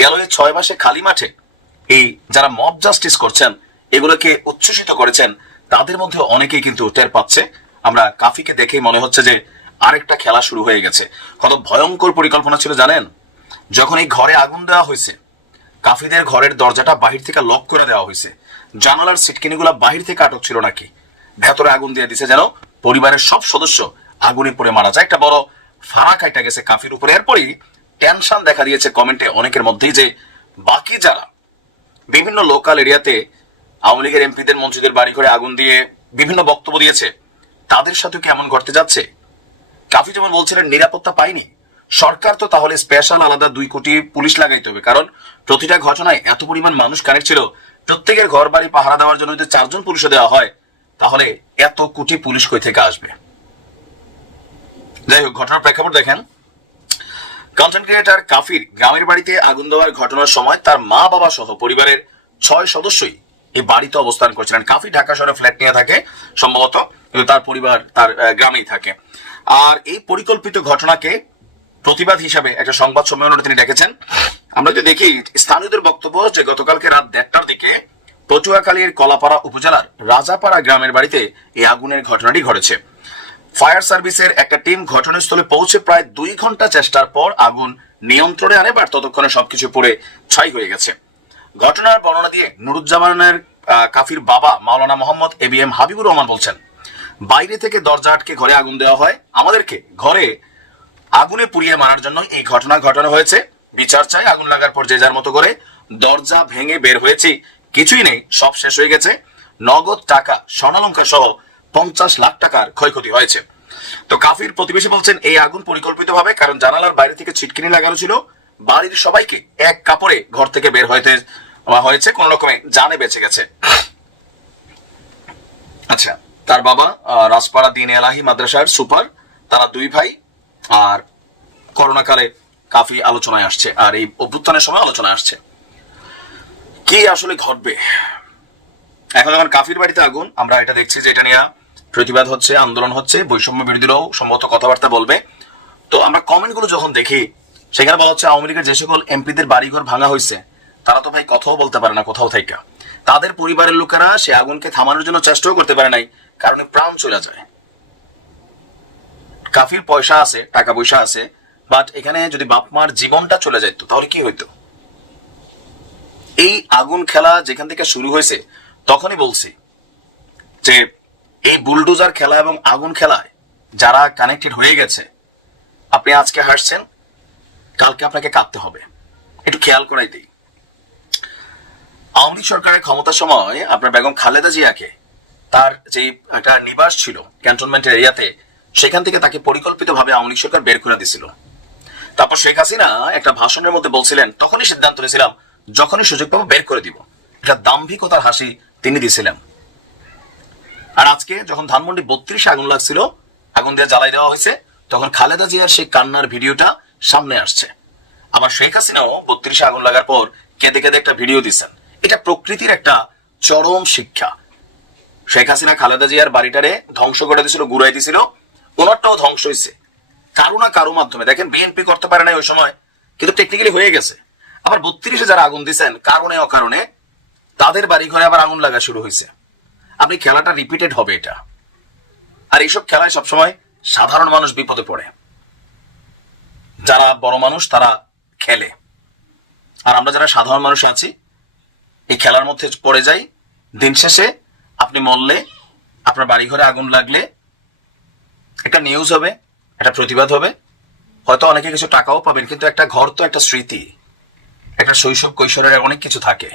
গেল এই 6 মাসে খালি মাঠে এই যারা মব জাস্টিস করছেন, এগুলোকে উচ্ছ্বসিত করেছেন, তাদের মধ্যে অনেকেই কিন্তু টের পাচ্ছে। আমরা কাফিকে দেখেই মনে হচ্ছে যে আরেকটা খেলা শুরু হয়ে গেছে। কত ভয়ঙ্কর পরিকল্পনা ছিল জানেন? যখন এই ঘরে আগুন দেওয়া হয়েছে, কাফিদের ঘরের দরজাটা বাহির থেকে লক করে দেওয়া হয়েছে, জানালার সিটকিনিগুলা বাহির থেকে আটক ছিল নাকি, ভেতরে আগুন দিয়ে দিছে যেন পরিবারের সব সদস্য আগুনে পড়ে মারা যায়। একটা বড় ফাড়া কাইটা গেছে কাফির উপরে। এরপরই টেনশন দেখা দিয়েছে কমেন্টে অনেকের মধ্যেই যে বাকি যারা বিভিন্ন লোকাল এরিয়াতে আওয়ামী লীগের এমপিদের মন্ত্রীদের বাড়ি ঘরে আগুন দিয়ে বিভিন্ন বক্তব্য দিয়েছে, তাদের সাথে কি এমন ঘটতে যাচ্ছে? কাফি যেমন বলছিলেন নিরাপত্তা পাইনি, সরকার তো তাহলে স্পেশাল আলাদা 2 কোটি পুলিশ লাগাইতে হবে, কারণ প্রতিটা ঘটনায় এত পরিমাণ মানুষ কানেক্ট ছিল। প্রত্যেকের ঘর বাড়ি পাহারা দেওয়ার জন্য যদি 4 জন পুলিশে দেওয়া হয়, তাহলে এত কোটি পুলিশ কই থেকে আসবে? যাই হোক, ঘটনার প্রেক্ষাপট দেখেন। কন্টেন্ট ক্রিয়েটর কাফির গ্রামের বাড়িতে আগুন দেওয়ার ঘটনার সময় তার মা বাবা সহ পরিবারের 6 সদস্যই এই বাড়িতে অবস্থান করছিলেন। কাফি ঢাকা শহরে ফ্ল্যাট নিয়ে থাকে সম্ভবত, কিন্তু তার পরিবার তার গ্রামেই থাকে। আর এই পরিকল্পিত ঘটনাকে প্রতিবাদ হিসাবে একটা সংবাদ সম্মেলনে তিনি ডেকেছেন। আমরা যদি দেখি স্থানীয়দের বক্তব্য যে গতকালকে রাত 1:30টার দিকে পটুয়াখালীর কলাপাড়া উপজেলার রাজাপাড়া গ্রামের বাড়িতে এই আগুনের ঘটনাটি ঘটেছে। ফায়ার সার্ভিসের একটা টিম ঘটনাস্থলে পৌঁছে প্রায় 2 ঘন্টা চেষ্টার পর আগুন নিয়ন্ত্রণে আনে, বাট ততক্ষণে সবকিছু পুড়ে ছাই হয়ে গেছে। ঘটনার বর্ণনা দিয়ে নুরুজ্জামানের কাফির বাবা মাওলানা মোহাম্মদ ABM হাবিবুর রহমান বলছেন, বাইরে থেকে দরজা আটকে ঘরে আগুন দেওয়া হয়, আমাদেরকে ঘরে আগুনে পুড়িয়ে মারার জন্য এই ঘটনা ঘটানো হয়েছে। বিচার চাই। আগুন লাগার পর যে যার মতো করে দরজা ভেঙে বের হয়েছি, কিছুই নেই, সব শেষ হয়ে গেছে। নগদ টাকা, স্বর্ণালংকার সহ 50 লাখ টাকার ক্ষয়ক্ষতি হয়েছে। তো কাফির প্রতিবেশী বলছেন এই আগুন পরিকল্পিত ভাবে, কারণ জানালার বাইরে থেকে ছিটকিনি লাগানো ছিল, বাড়ির সবাইকে এক কাপড়ে ঘর থেকে বের হয়েছে, কোন রকমে জানে বেঁচে গেছে। আচ্ছা, তার বাবা রাজপাড়া দিন এলাহি মাদ্রাসার সুপার, তারা 2 ভাই। আর করোনাকালে কাফি আলোচনায় আসছে, আর এই অভ্যুত্থানের সময় আলোচনায় আসছে কি আসলে ঘটবে। এখন যখন কাফির বাড়িতে আগুন, আমরা এটা দেখছি যে এটা নিয়ে প্রতিবাদ হচ্ছে, আন্দোলন হচ্ছে, বৈষম্য বিরোধীরাও সম্ভবত কথাবার্তা বলবে। তো আমরা কমেন্টগুলো যখন দেখি, সেখানে বলা হচ্ছে আওয়ামী লীগের যে সকল এমপিদের বাড়িঘর ভাঙা হয়েছে, তারা তো ভাই কথাও বলতে পারে না কোথাও থেকে। তাদের পরিবারের লোকেরা সে আগুনকে থামানোর জন্য চেষ্টাও করতে পারে নাই, কারণ প্রাণ চলে যায়। কাফির পয়সা আছে, টাকা পয়সা আছে, বাট এখানে যদি বাপ মার জীবনটা চলে যেত তাহলে কি হইতো? এই আগুন খেলা যেখান থেকে শুরু হয়েছে, তখনই বলছি যে এই বুলডোজার খেলা এবং আগুন খেলায় যারা কানেক্টেড হয়ে গেছে, আপনি আজকে হাসছেন, কালকে আপনাকে কাঁদতে হবে। একটু খেয়াল করাই দিই, আওয়ামী লীগ সরকারের ক্ষমতার সময় আপনার বেগম খালেদা জিয়াকে তার যে একটা নিবাস ছিল ক্যান্টনমেন্টের এরিয়াতে, সেখান থেকে তাকে পরিকল্পিতভাবে আওয়ামী লীগ সরকার বের করে দিছিল। তারপর শেখ হাসিনা একটা ভাষণের মধ্যে বলছিলেন, তখনই সিদ্ধান্ত নিয়েছিলাম যখনই সুযোগ পাবো বের করে দিব। এটা দাম্ভিকতার হাসি তিনি দিয়েছিলেন। আর আজকে যখন ধানমন্ডি 32 আগুন লাগছিল, আগুন দিয়ে জ্বালাই দেওয়া হয়েছে, তখন খালেদা জিয়ার সেই কান্নার ভিডিওটা সামনে আসছে। আবার শেখ হাসিনাও 32 আগুন লাগার পর কেঁদে কেঁদে একটা ভিডিও দিচ্ছেন। এটা প্রকৃতির একটা চরম শিক্ষা। শেখ হাসিনা খালেদা জিয়ার বাড়িটারে ধ্বংস করে দিয়েছিল, গুড়াই দিয়েছিল, ওনারটাও ধ্বংস হয়েছে কারো না কারো মাধ্যমে। দেখেন বিএনপি করতে পারে নাই ওই সময়, কিন্তু টেকনিক্যালি হয়ে গেছে। আবার 32-এ যারা আগুন দিচ্ছেন, কারণে অকারণে তাদের বাড়ি ঘরে আবার আগুন লাগা শুরু হয়েছে। আপনি খেলাটা রিপিটেড হবে এটা। আর এইসব খেলায় সবসময় সাধারণ মানুষ বিপদে পড়ে, যারা বড় মানুষ তারা খেলে, আর আমরা যারা সাধারণ মানুষ আছি এই খেলার মধ্যে পড়ে যাই। দিন শেষে আপনি মরলে, আপনার বাড়ি ঘরে আগুন লাগলে একটা নিউজ হবে, একটা প্রতিবাদ হবে, হয়তো অনেকে কিছু টাকাও পাবেন, কিন্তু একটা ঘর তো একটা স্মৃতি, একটা শৈশব কৈশোরের অনেক কিছু থাকে।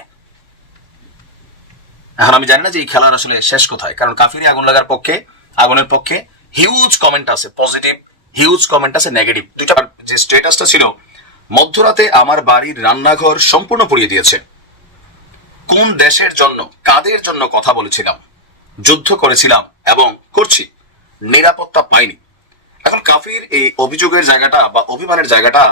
এখন আমি জানি না যে এই খেলার আসলে শেষ কোথায়, কারণ কাফিরি আগুন লাগার পক্ষে, আগুনের পক্ষে হিউজ কমেন্ট আছে, পজিটিভ হিউজ কমেন্ট আছে, নেগেটিভ দুইটা। যে স্ট্যাটাসটা ছিল, মধ্যরাতে আমার বাড়ির রান্নাঘর সম্পূর্ণ পুড়িয়ে দিয়েছে, কোন দেশের জন্য, কাদের জন্য কথা বলেছিলাম, যুদ্ধ করেছিলাম এবং করছি, নিরাপত্তা পাইনি। এখন কাফির এই অভিযোগের জায়গাটা বা অভিমানের জায়গাটা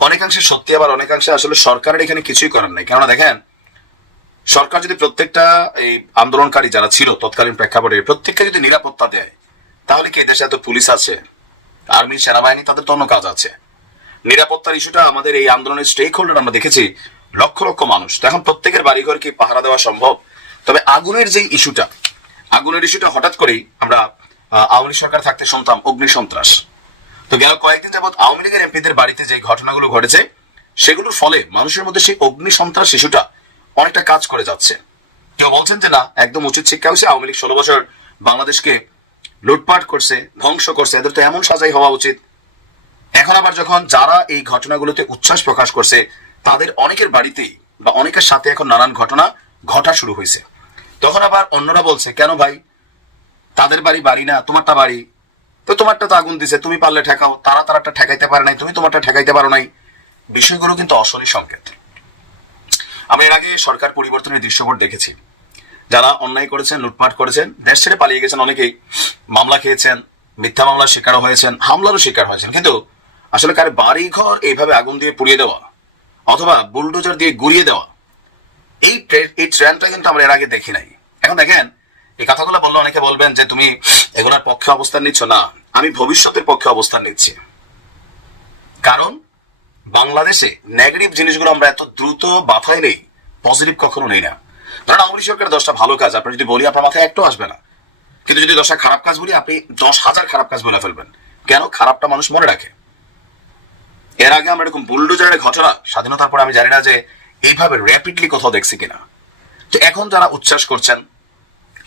অনেকাংশে সত্যি, আবার অনেকাংশে আসলে সরকারের এখানে কিছুই করার নাই। কেননা দেখেন, সরকার যদি প্রত্যেকটা এই আন্দোলনকারী যারা ছিল তৎকালীন প্রেক্ষাপটে প্রত্যেককে যদি নিরাপত্তা দেয়, তাহলে কি দেশে এত পুলিশ আছে, আর্মি, সেনাবাহিনী, তাদের তো অন্য কাজ আছে। নিরাপত্তার ইস্যুটা আমাদের এই আন্দোলনের স্টেক হোল্ডার আমরা দেখেছি লক্ষ লক্ষ মানুষ। তো এখন প্রত্যেকের বাড়িঘর কি পাহারা দেওয়া সম্ভব? তবে আগুনের ইস্যুটা হঠাৎ করেই আমরা আওয়ামী লীগ সরকার থাকতে শুনতাম অগ্নি সন্ত্রাস। তো গেল কয়েকদিন যাবৎ আওয়ামী লীগের এমপিদের বাড়িতে যে ঘটনাগুলো ঘটেছে সেগুলোর ফলে মানুষের মধ্যে সেই অগ্নি সন্ত্রাস ইস্যুটা অনেকটা কাজ করে যাচ্ছে। কেউ বলছেন যে না, একদম উচিত শিক্ষা হয়েছে, আওয়ামী লীগ 16 বছর বাংলাদেশকে লুটপাট করছে, ধ্বংস করছে, এদের তো এমন সাজাই হওয়া উচিত। এখন আবার যখন যারা এই ঘটনাগুলোতে উচ্ছ্বাস প্রকাশ করছে তাদের অনেকের বাড়িতেই বা অনেকের সাথে এখন নানান ঘটনা ঘটা শুরু হয়েছে, তখন আবার অন্যরা বলছে কেন ভাই, তাদের বাড়ি না, তোমারটা বাড়ি, তো তোমারটা তো আগুন দিছে, তুমি পারলে ঠেকাও, তারাটা ঠেকাইতে পারে নাই, তুমি তোমারটা ঠেকাইতে পারো নাই। বিষয়গুলো কিন্তু অশনি সংকেত। আমরা এর আগে সরকার পরিবর্তনের দৃশ্যপট দেখেছি, যারা অন্যায় করেছেন, লুটপাট করেছেন, দেশ ছেড়ে পালিয়ে গেছেন, অনেকেই মামলা খেয়েছেন, মিথ্যা মামলার শিকার হয়েছেন, হামলারও শিকার হয়েছেন। কিন্তু আসলে কার বাড়ি ঘর এইভাবে আগুন দিয়ে পুড়িয়ে দেওয়া অথবা বুলডোজার দিয়ে গুড়িয়ে দেওয়া, এই ট্রেন্ডটা কিন্তু আমরা এর আগে দেখি নাই। এখন দেখেন, এই কথাগুলো বললে অনেকে বলবেন যে তুমি এগুলোর পক্ষে অবস্থান নিচ্ছ। না, আমি ভবিষ্যতের পক্ষে অবস্থান নিচ্ছি। কারণ বাংলাদেশে নেগেটিভ জিনিসগুলো আমরা এত দ্রুত মাথায় নেই, পজিটিভ কখনো নেই না। ধরেন আওয়ামী লীগ সরকারের 10টা ভালো কাজ আপনি যদি বলি আপনার মাথায় একটাও আসবে না, কিন্তু যদি 10টা খারাপ কাজ বলি আপনি 10,000 খারাপ কাজ বলে ফেলবেন। কেন? খারাপটা মানুষ মনে রাখে। এর আগে আমরা এরকম বুলডোজারের ঘটনা স্বাধীনতার পরে আমি জানি না যে এইভাবে র্যাপিডলি কোথাও দেখছি কিনা। তো এখন যারা উচ্ছ্বাস করছেন,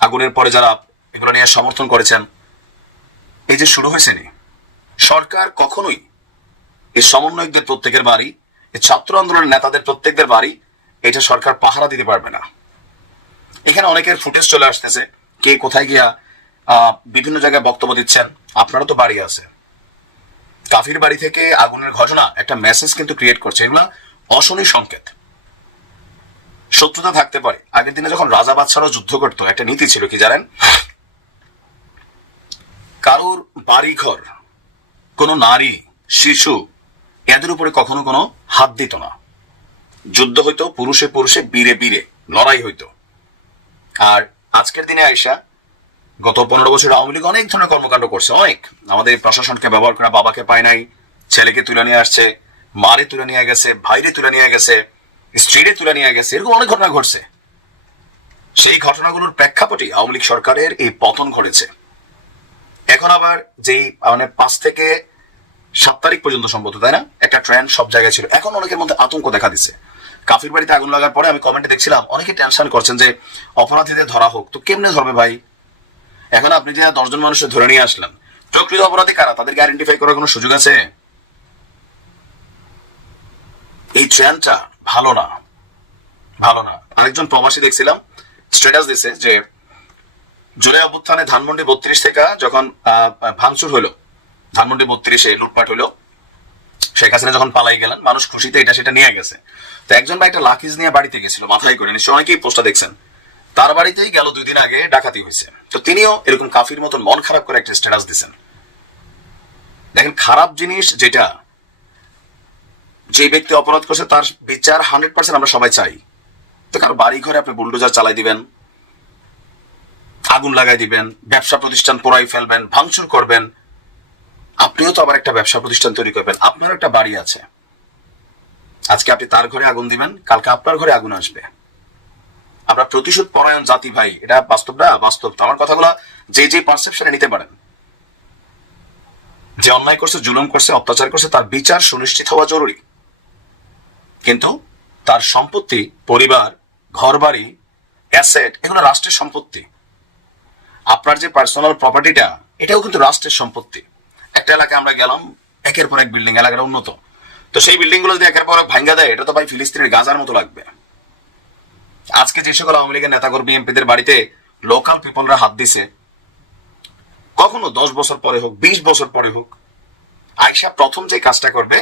আগুনের পরে যারা এগুলো নিয়ে সমর্থন করেছেন, এই যে শুরু হয়েছে নি, সরকার কখনোই এই সমন্বয়কদের প্রত্যেকের বাড়ি, এই ছাত্র আন্দোলনের নেতাদের প্রত্যেকদের বাড়ি, এটা সরকার পাহারা দিতে পারবে না। এখানে অনেকের ফুটেজ চলে আসতেছে, কে কোথায় গিয়া বিভিন্ন জায়গায় বক্তব্য দিচ্ছেন। আপনারও তো বাড়ি আছে, কাফির বাড়ি থেকে আগুনের ঘটনা একটা মেসেজ কিন্তু ক্রিয়েট করছে। এগুলা অশনি সংকেত, শত্রুতা থাকতে পারে। আগের দিনে যখন রাজা বাদশাহরা যুদ্ধ করতো, একটা নীতি ছিল কি জানেন? কারোর বাড়ি ঘর, কোনো নারী, শিশু, এদের উপরে কখনো কোনো হাত দিত না। যুদ্ধ হইতো পুরুষে পুরুষে, বীরে বীরে লড়াই হইতো। আর আজকের দিনে আইসা গত 15 বছর আওয়ামী লীগ অনেক ধরনের কর্মকাণ্ড করছে। অনেক আমাদের প্রশাসনকে ব্যবহার করে, বাবাকে পায় নাই, ছেলেকে তুলে নিয়ে আসছে, মারে তুলে নিয়ে গেছে, ভাইরে তুলে নিয়ে গেছে, স্ত্রীরে তুলে নিয়ে গেছে, এরকম অনেক ঘটনা ঘটছে। সেই ঘটনাগুলোর প্রেক্ষাপটে আওয়ামী লীগ সরকারের এই পতন ঘটেছে। এখন আবার যেই 5 থেকে 7 তারিখ পর্যন্ত সম্ভবত, তাই না, একটা ট্রেন্ড সব জায়গায় ছিল। এখন অনেকের মধ্যে আতঙ্ক দেখা দিচ্ছে। কাফির বাড়িতে আগুন লাগার পরে আমি কমেন্টে দেখছিলাম অনেকে টেনশন করছেন যে অপরাধীদের ধরা হোক। তো কেমনে ধরবে ভাই? এখন আপনি যে 10 জন মানুষের ধরে নিয়ে আসলেন, প্রকৃত অপরাধী কারা তাদেরকে আইডেন্টিফাই করার কোনো সুযোগ আছে? এই ট্রেন্ডটা ভালো না। আরেকজন প্রবাসী দেখছিলাম স্ট্যাটাস দিছে যে জুলাই অভ্যুত্থানে ধানমন্ডি 32 থেকে যখন ভাঙচুর হলো, ধানমন্ডি 32-এ লুটপাট হলো, শেখ হাসিনা যখন পালাই গেলেন, মানুষ খুশিতে এটা সেটা নিয়ে গেছে। তো একজন ভাই একটা লাকিজ নিয়ে বাড়িতে গেছিল মাথায় করে, নিশ্চয় অনেকেই পোস্টটা দেখছেন। তার বাড়িতেই গেল 2 দিন আগে ডাকাতি হয়েছে। তো তিনিও এরকম কাফির মতন মন খারাপ করে একটা স্ট্যাটাস দিচ্ছেন। দেখেন, খারাপ জিনিস যেটা, যে ব্যক্তি অপরাধ করছে তার বিচার 100% আমরা সবাই চাই। তো কারো বাড়ি ঘরে আপনি বুলডোজার চালাই দিবেন, আগুন লাগাই দিবেন, ব্যবসা প্রতিষ্ঠান পোড়াই ফেলবেন, ভাঙচুর করবেন, আপনিও তো আবার একটা ব্যবসা প্রতিষ্ঠান তৈরি করবেন। আপনার একটা বাড়ি আছে, আজকে আপনি তার ঘরে আগুন দিবেন, কালকে আপনার ঘরে আগুন আসবে। আমরা প্রতিশোধ পরায়ণ জাতি ভাই, এটা বাস্তব না? বাস্তব তো। আমার কথাগুলো যে পারসেপশনে নিতে পারেন, যে অন্যায় করছে, জুলুম করছে, অত্যাচার করছে, তার বিচার সুনিশ্চিত হওয়া জরুরি। কিন্তু তার সম্পত্তি, পরিবার, ঘরবাড়ি, অ্যাসেট, এগুলো রাষ্ট্রের সম্পত্তি। আপনার যে পার্সোনাল প্রপার্টিটা, এটাও কিন্তু রাষ্ট্রের সম্পত্তি। একটা এলাকায় আমরা গেলাম, একের পর এক বিল্ডিং, এলাকাটা উন্নত, তো সেই বিল্ডিং গুলো যদি একের পর এক ভাঙ্গা দেয়, এটা তো ভাই ফিলিস্তিনের গাজার মতো লাগবে। আজকে যে সকল আওয়ামী লীগের নেতাকর্মী, এমপিদের বাড়িতে লোকাল পিপলরা হাত দিছে, কখনো 10 বছর পরে হোক, 20 বছর পরে হোক, আয়সা প্রথম যে কাজটা করবে,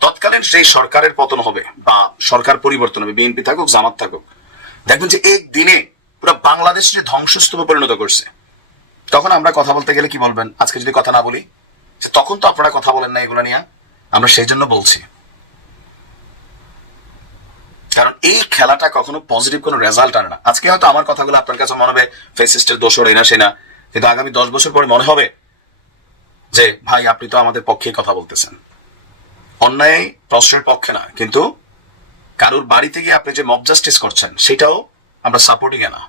তৎকালীন সেই সরকারের পতন হবে বা সরকার পরিবর্তন হবে, বিএনপি থাকুক, জামাত থাকুক, দেখবেন যে একদিনে পুরো বাংলাদেশ যে ধ্বংসস্তূপে পরিণত করছে। তখন আমরা কথা বলতে গেলে কি বলবেন? আজকে যদি কথা না বলি, তখন তো আপনারা কথা বলেন না এগুলো নিয়ে, আমরা সেই জন্য বলছি। কারণ এই খেলাটা কখনো পজিটিভ কোনো রেজাল্ট আনে না। আজকে হয়তো আমার কথাগুলো আপনার কাছে মনে হবে ফেসিস্টের দোষর, এই না সে না, কিন্তু আগামী 10 বছর পরে মনে হবে যে ভাই আপনি তো আমাদের পক্ষেই কথা বলতেছেন। অন্যায় প্রশ্রয়ের পক্ষে না, কিন্তু কারোর বাড়িতে গিয়ে আপনি যে মব জাস্টিস করছেন সেটাও আমরা সাপোর্টিং না।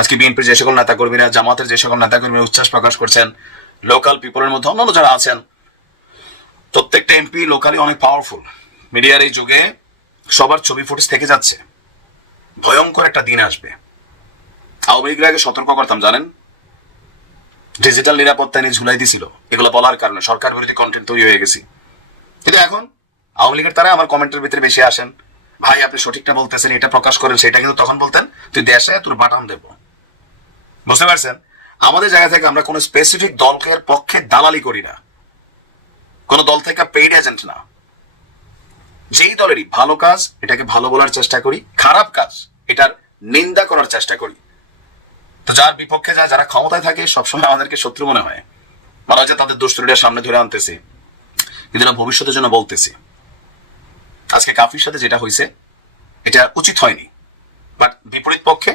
আজকে বিএনপির যে সকল নেতাকর্মীরা, জামাতের যে সকল নেতাকর্মীরা উচ্ছ্বাস প্রকাশ করছেন, লোকাল পিপলের মধ্যে অন্যান্য যারা আছেন, প্রত্যেকটা এমপি লোকালি অনেক পাওয়ারফুল। মিডিয়ার এই যুগে সবার ছবি ফুটেজ থেকে যাচ্ছে। ভয়ঙ্কর একটা দিন আসবে। আওয়ামী লীগের আগে সতর্ক করতাম, জানেন, ডিজিটাল নিরাপত্তা নিয়ে ঝুলাই দিছিল, এগুলো বলার কারণে সরকার বিরোধী কন্টেন্ট তৈরি হয়ে গেছি। কিন্তু এখন আওয়ামী লীগের তারা আমার কমেন্টের ভিতরে বেশি আসেন, ভাই আপনি সঠিকটা বলতেছেন, এটা প্রকাশ করেন, সেটা কিন্তু তখন বলতেন তুই দেশে তোর বাটাম দেব। বুঝতে পারছেন? আমাদের জায়গা থেকে আমরা কোনো স্পেসিফিক দলের পক্ষে দালালি করি না, কোন দল থেকে পেইড এজেন্ট না। যেই দলেরই ভালো কাজ এটাকে ভালো বলার চেষ্টা করি, খারাপ কাজ এটার নিন্দা করার চেষ্টা করি। তো যার বিপক্ষে যায়, যারা ক্ষমতায় থাকে, সবসময় আমাদেরকে শত্রু মনে হয়, মনে হয় যে তাদের দুষ্টুরিটা সামনে ধরে আনতেছি, কিন্তু না, ভবিষ্যতের জন্য বলতেছি। আজকে কাফির সাথে যেটা হয়েছে এটা উচিত হয়নি, বাট বিপরীত পক্ষে